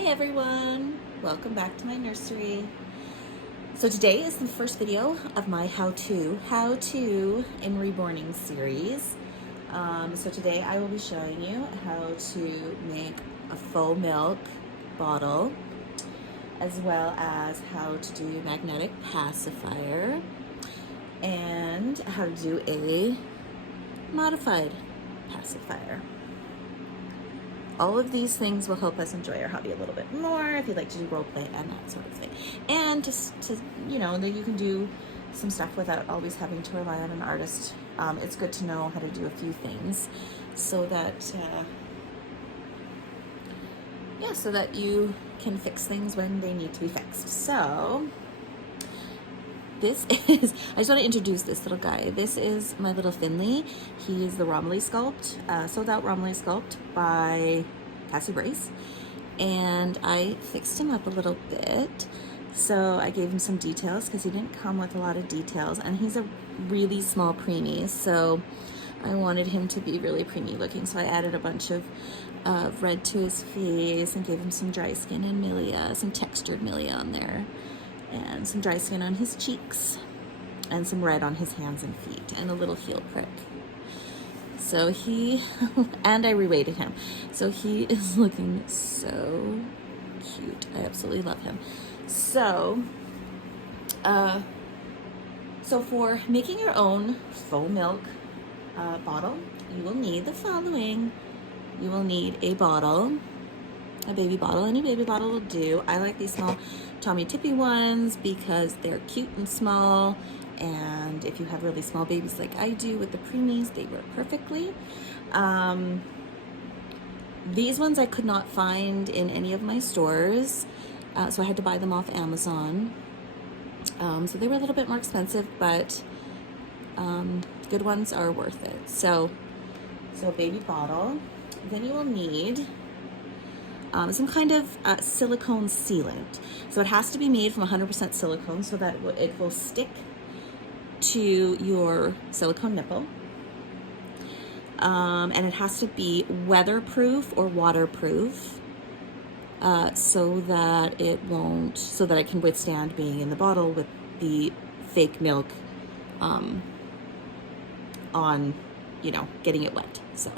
Hi everyone, welcome back to my nursery. So today is the first video of my how-to in reborning series. So today I will be showing you how to make a faux milk bottle, as well as how to do magnetic pacifier and how to do a modified pacifier. All of these things will help us enjoy our hobby a little bit more if you'd like to do role play and that sort of thing. And just to, that you can do some stuff without always having to rely on an artist. It's good to know how to do a few things so that, so that you can fix things when they need to be fixed. So this is, I just want to introduce this little guy. This is my little Finley. He is the Romilly sculpt, sold out Romilly sculpt by Cassie Brace. And I fixed him up a little bit. So I gave him some details because he didn't come with a lot of details. And he's a really small preemie, so I wanted him to be really preemie looking. So I added a bunch of red to his face and gave him some dry skin and milia, some textured milia on there, and some dry skin on his cheeks, and some red on his hands and feet, and a little heel prick. So he, and I reweighted him. So he is looking so cute. I absolutely love him. So, so for making your own faux milk bottle, you will need the following. You will need a bottle, a baby bottle. Any baby bottle will do. I like these small Tommy Tippy ones because they're cute and small, and if you have really small babies like I do with the preemies, they work perfectly. These ones I could not find in any of my stores, so I had to buy them off Amazon. So they were a little bit more expensive, but good ones are worth it. So baby bottle. Then you will need some kind of silicone sealant. So it has to be made from 100% silicone so that it will stick to your silicone nipple. And it has to be weatherproof or waterproof so that it can withstand being in the bottle with the fake milk on, getting it wet. So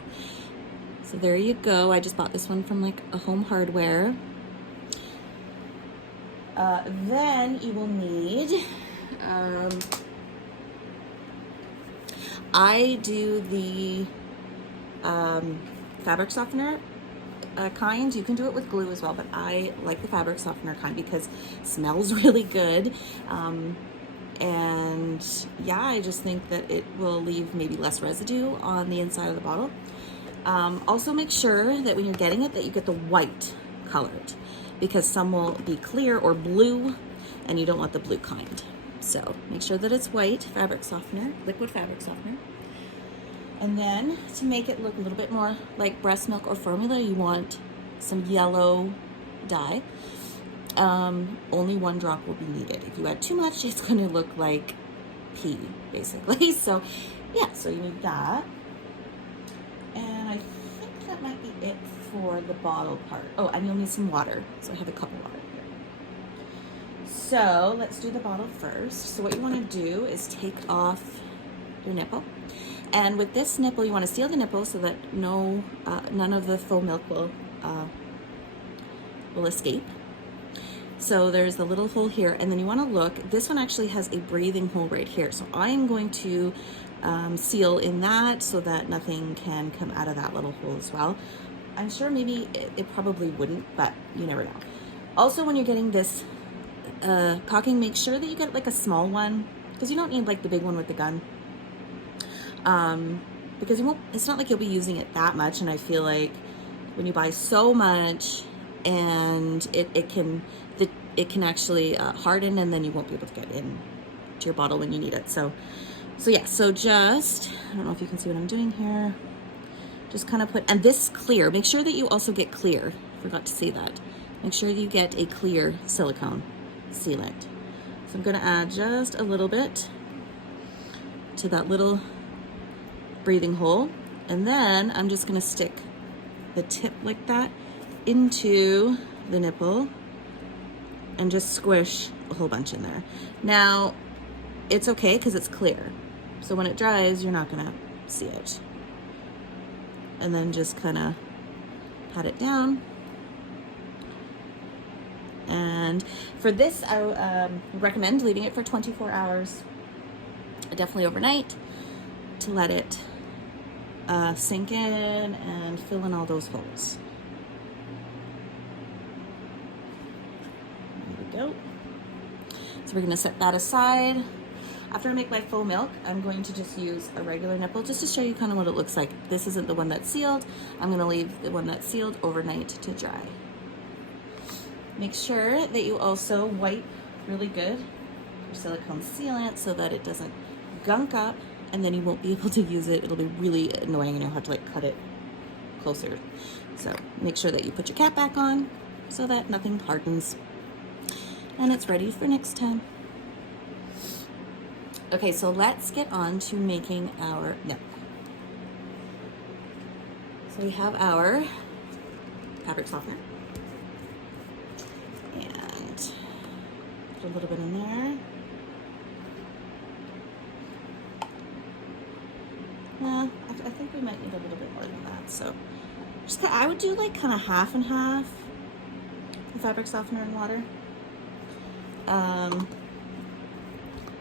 there you go. I just bought this one from like a home hardware. Then you will need, I do the fabric softener kind. You can do it with glue as well, but I like the fabric softener kind because it smells really good. And yeah, I just think that it will leave maybe less residue on the inside of the bottle. Also make sure that when you're getting it that you get the white colored, because some will be clear or blue and you don't want the blue kind. So make sure that it's white fabric softener, liquid fabric softener. And then to make it look a little bit more like breast milk or formula, you want some yellow dye. Only 1 drop will be needed. If you add too much, it's going to look like pee, basically. So yeah, so you need that. And I think that might be it for the bottle part. Oh, and you'll need some water. So I have a cup of water here. So let's do the bottle first. So what you want to do is take off your nipple. And with this nipple, you want to seal the nipple so that none of the faux milk will escape. So there's the little hole here, and then you want to look. This one actually has a breathing hole right here. So I'm going to seal in that so that nothing can come out of that little hole as well. I'm sure maybe it probably wouldn't, but you never know. Also, when you're getting this caulking, make sure that you get like a small one, because you don't need like the big one with the gun. Because it's not like you'll be using it that much, and I feel like when you buy so much, and it can actually harden, and then you won't be able to get in to your bottle when you need it. So yeah, so just, I don't know if you can see what I'm doing here. Just kind of put, and this clear, make sure that you also get clear. Forgot to say that. Make sure you get a clear silicone sealant. So I'm gonna add just a little bit to that little breathing hole. And then I'm just gonna stick the tip like that into the nipple and just squish a whole bunch in there. Now, it's okay because it's clear. So when it dries, you're not gonna see it. And then just kind of pat it down. And for this, I recommend leaving it for 24 hours, definitely overnight, to let it sink in and fill in all those holes. There we go. So we're gonna set that aside. After I make my faux milk, I'm going to just use a regular nipple just to show you kind of what it looks like. This isn't the one that's sealed. I'm gonna leave the one that's sealed overnight to dry. Make sure that you also wipe really good your silicone sealant so that it doesn't gunk up, and then you won't be able to use it. It'll be really annoying and you'll have to like cut it closer. So make sure that you put your cap back on so that nothing hardens. And it's ready for next time. Okay, so let's get on to making our milk. So we have our fabric softener. And put a little bit in there. Well, I think we might need a little bit more than that. So just I would do like kind of half and half fabric softener and water.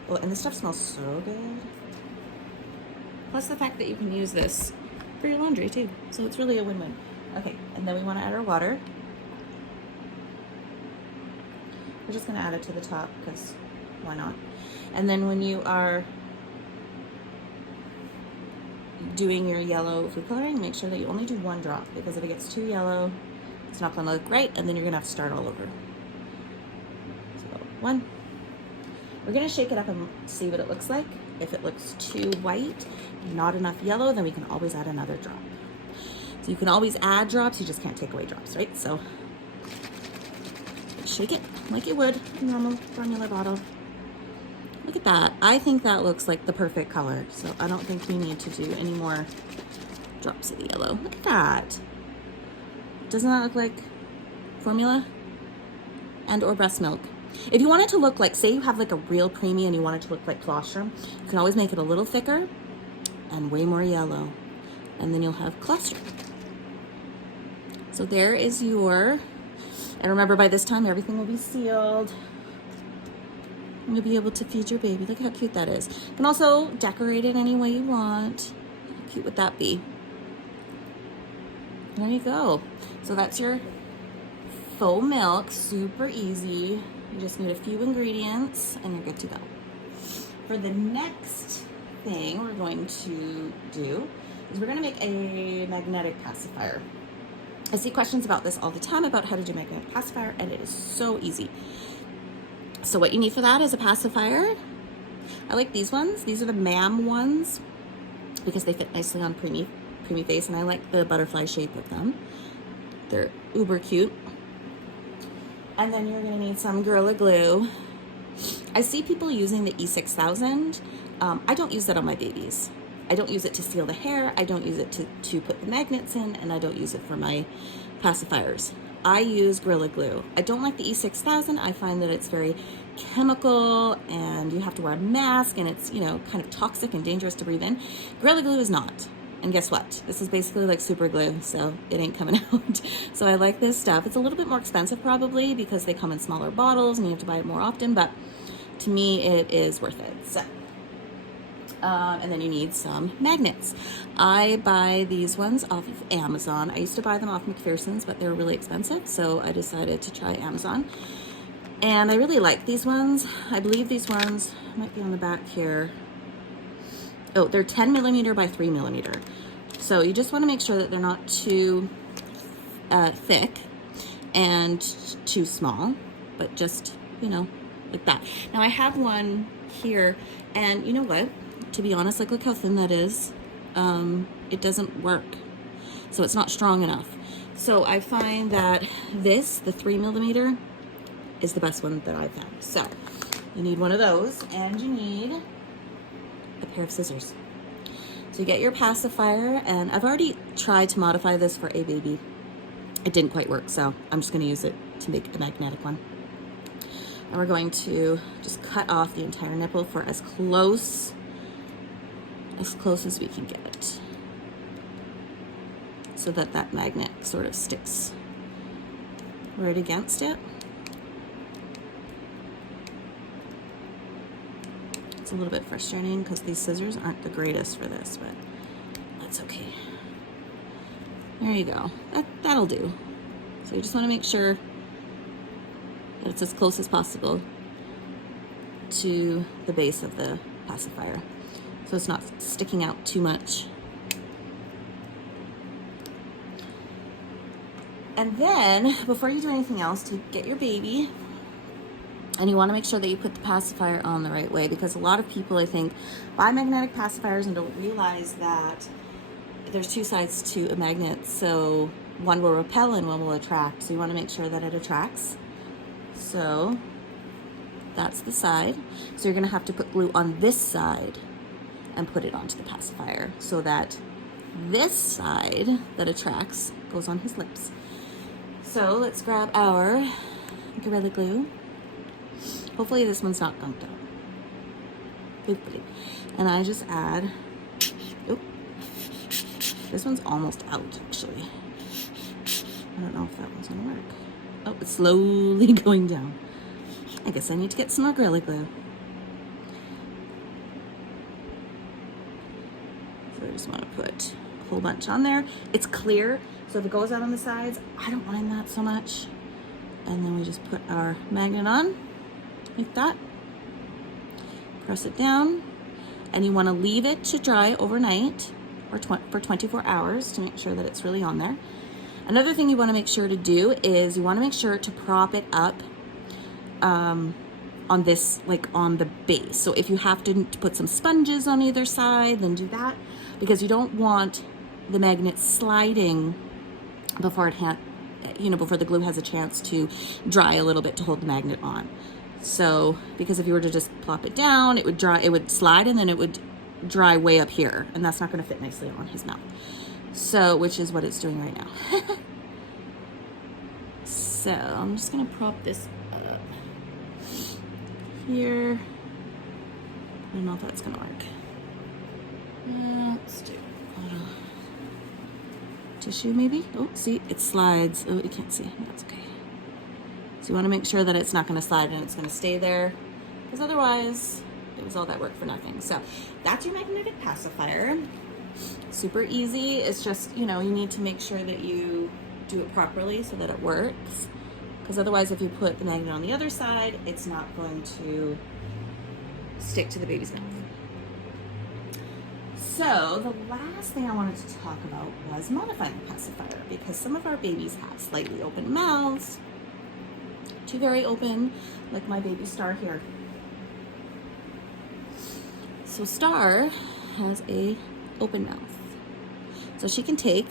Oh, and this stuff smells so good. Plus the fact that you can use this for your laundry too. So it's really a win-win. Okay, and then we want to add our water. We're just going to add it to the top because why not? And then when you are doing your yellow food coloring, make sure that you only do 1 drop, because if it gets too yellow, it's not going to look right, and then you're going to have to start all over. So 1. We're going to shake it up and see what it looks like. If it looks too white, not enough yellow, then we can always add another drop. So you can always add drops, you just can't take away drops, right? So shake it like you would a normal formula bottle. Look at that. I think that looks like the perfect color. So I don't think we need to do any more drops of the yellow. Look at that. Doesn't that look like formula and or breast milk? If you want it to look like, say you have like a real preemie and you want it to look like colostrum, you can always make it a little thicker and way more yellow. And then you'll have colostrum. So there is your, and remember by this time everything will be sealed. You'll be able to feed your baby. Look how cute that is. You can also decorate it any way you want. How cute would that be? There you go. So that's your faux milk, super easy. You just need a few ingredients and you're good to go. For the next thing we're going to do is we're going to make a magnetic pacifier. I see questions about this all the time about how to do magnetic pacifier, and it is so easy. So what you need for that is a pacifier. I like these ones. These are the ma'am ones because they fit nicely on preemie face, and I like the butterfly shape of them. They're uber cute. And then you're gonna need some Gorilla Glue. I see people using the E6000. I don't use that on my babies. I don't use it to seal the hair. I don't use it to put the magnets in, and I don't use it for my pacifiers. I use Gorilla Glue. I don't like the E6000. I find that it's very chemical and you have to wear a mask and it's, you know, kind of toxic and dangerous to breathe in. Gorilla Glue is not. And guess what? This is basically like super glue, so it ain't coming out. So I like this stuff. It's a little bit more expensive probably because they come in smaller bottles and you have to buy it more often, but to me it is worth it. So, and then you need some magnets. I buy these ones off of Amazon. I used to buy them off McPherson's, but they were really expensive, so I decided to try Amazon. And I really like these ones. I believe these ones might be on the back here. Oh, they're 10 millimeter by 3 millimeter. So you just want to make sure that they're not too thick and too small, but just, you know, like that. Now I have one here, and you know what? To be honest, like look how thin that is. It doesn't work. So it's not strong enough. So I find that this, the 3 millimeter, is the best one that I've found. So you need one of those, and you need a pair of scissors. So you get your pacifier, and I've already tried to modify this for a baby. It didn't quite work, so I'm just gonna use it to make a magnetic one. And we're going to just cut off the entire nipple for as close as we can get it, so that that magnet sort of sticks right against it. It's a little bit frustrating because these scissors aren't the greatest for this, but that's okay. There you go. That'll do. So you just want to make sure that it's as close as possible to the base of the pacifier, so it's not sticking out too much. And then, before you do anything else, to get your baby, and you want to make sure that you put the pacifier on the right way, because a lot of people, I think, buy magnetic pacifiers and don't realize that there's two sides to a magnet. So one will repel and one will attract. So you want to make sure that it attracts. So that's the side. So you're going to have to put glue on this side and put it onto the pacifier, so that this side that attracts goes on his lips. So let's grab our Gorilla Glue. Hopefully this one's not gunked up. Hopefully. And I just add, oh, this one's almost out actually. I don't know if that one's gonna work. Oh, it's slowly going down. I guess I need to get some more Gorilla Glue. So I just want to put a whole bunch on there. It's clear, so if it goes out on the sides, I don't mind that so much. And then we just put our magnet on, like that. Press it down, and you want to leave it to dry overnight or for 24 hours to make sure that it's really on there. Another thing you want to make sure to do is you want to make sure to prop it up on this, like on the base. So if you have to put some sponges on either side, then do that, because you don't want the magnet sliding before before the glue has a chance to dry a little bit to hold the magnet on. So, because if you were to just plop it down, it would slide, and then it would dry way up here, and that's not going to fit nicely on his mouth. So, which is what it's doing right now. So, I'm just going to prop this up here. I don't know if that's going to work. Let's do tissue maybe. Oh, see, it slides. Oh, you can't see. That's okay. So you want to make sure that it's not going to slide and it's going to stay there, because otherwise it was all that work for nothing. So that's your magnetic pacifier. Super easy. It's just, you need to make sure that you do it properly so that it works, because otherwise if you put the magnet on the other side, it's not going to stick to the baby's mouth. So the last thing I wanted to talk about was modifying the pacifier, because some of our babies have slightly open mouths, too very open, like my baby Star here. So Star has a open mouth, so she can take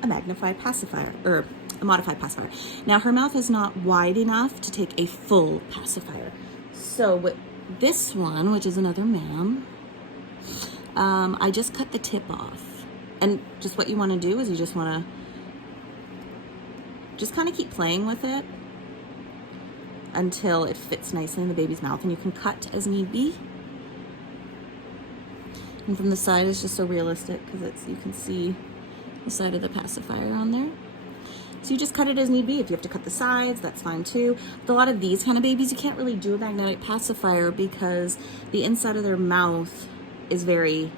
a magnified pacifier, or a modified pacifier. Now her mouth is not wide enough to take a full pacifier. So with this one, which is another ma'am, I just cut the tip off. And just what you want to do is you just want to just kind of keep playing with it until it fits nicely in the baby's mouth, and you can cut as need be. And from the side, it's just so realistic because you can see the side of the pacifier on there. So you just cut it as need be. If you have to cut the sides, that's fine too. With a lot of these kind of babies, you can't really do a magnetic pacifier because the inside of their mouth is very,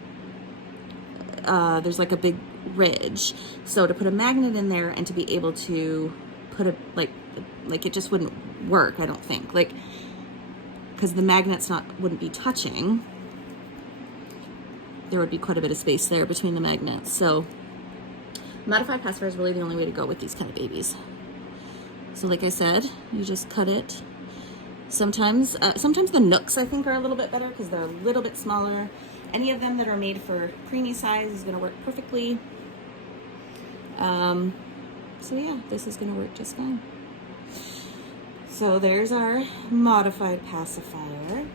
there's like a big ridge. So to put a magnet in there and to be able to put a, like it just wouldn't work, I don't think. Like, because the magnets wouldn't be touching. There would be quite a bit of space there between the magnets. So modified pacifier is really the only way to go with these kind of babies. So like I said, you just cut it. Sometimes the nooks I think are a little bit better because they're a little bit smaller. Any of them that are made for preemie size is going to work perfectly. So yeah, this is going to work just fine. So there's our modified pacifier.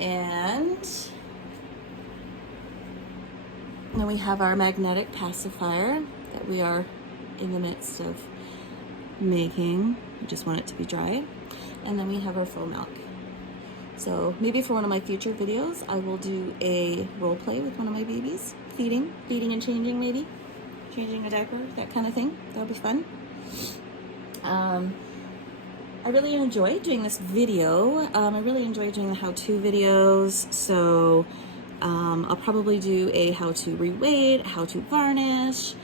And then we have our magnetic pacifier that we are in the midst of making. We just want it to be dry. And then we have our faux milk. So maybe for one of my future videos, I will do a role play with one of my babies, feeding and changing, maybe changing a diaper, that kind of thing. That'll be fun. I really enjoy doing this video. I really enjoy doing the how-to videos. So I'll probably do a how to reweight, how to varnish.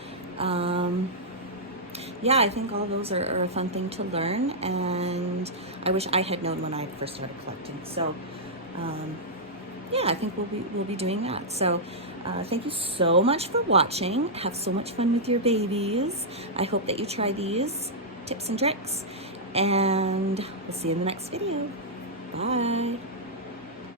Yeah, I think all those are a fun thing to learn, and I wish I had known when I first started collecting. So yeah, I think we'll be doing that. So thank you so much for watching. Have so much fun with your babies. I hope that you try these tips and tricks, and we'll see you in the next video.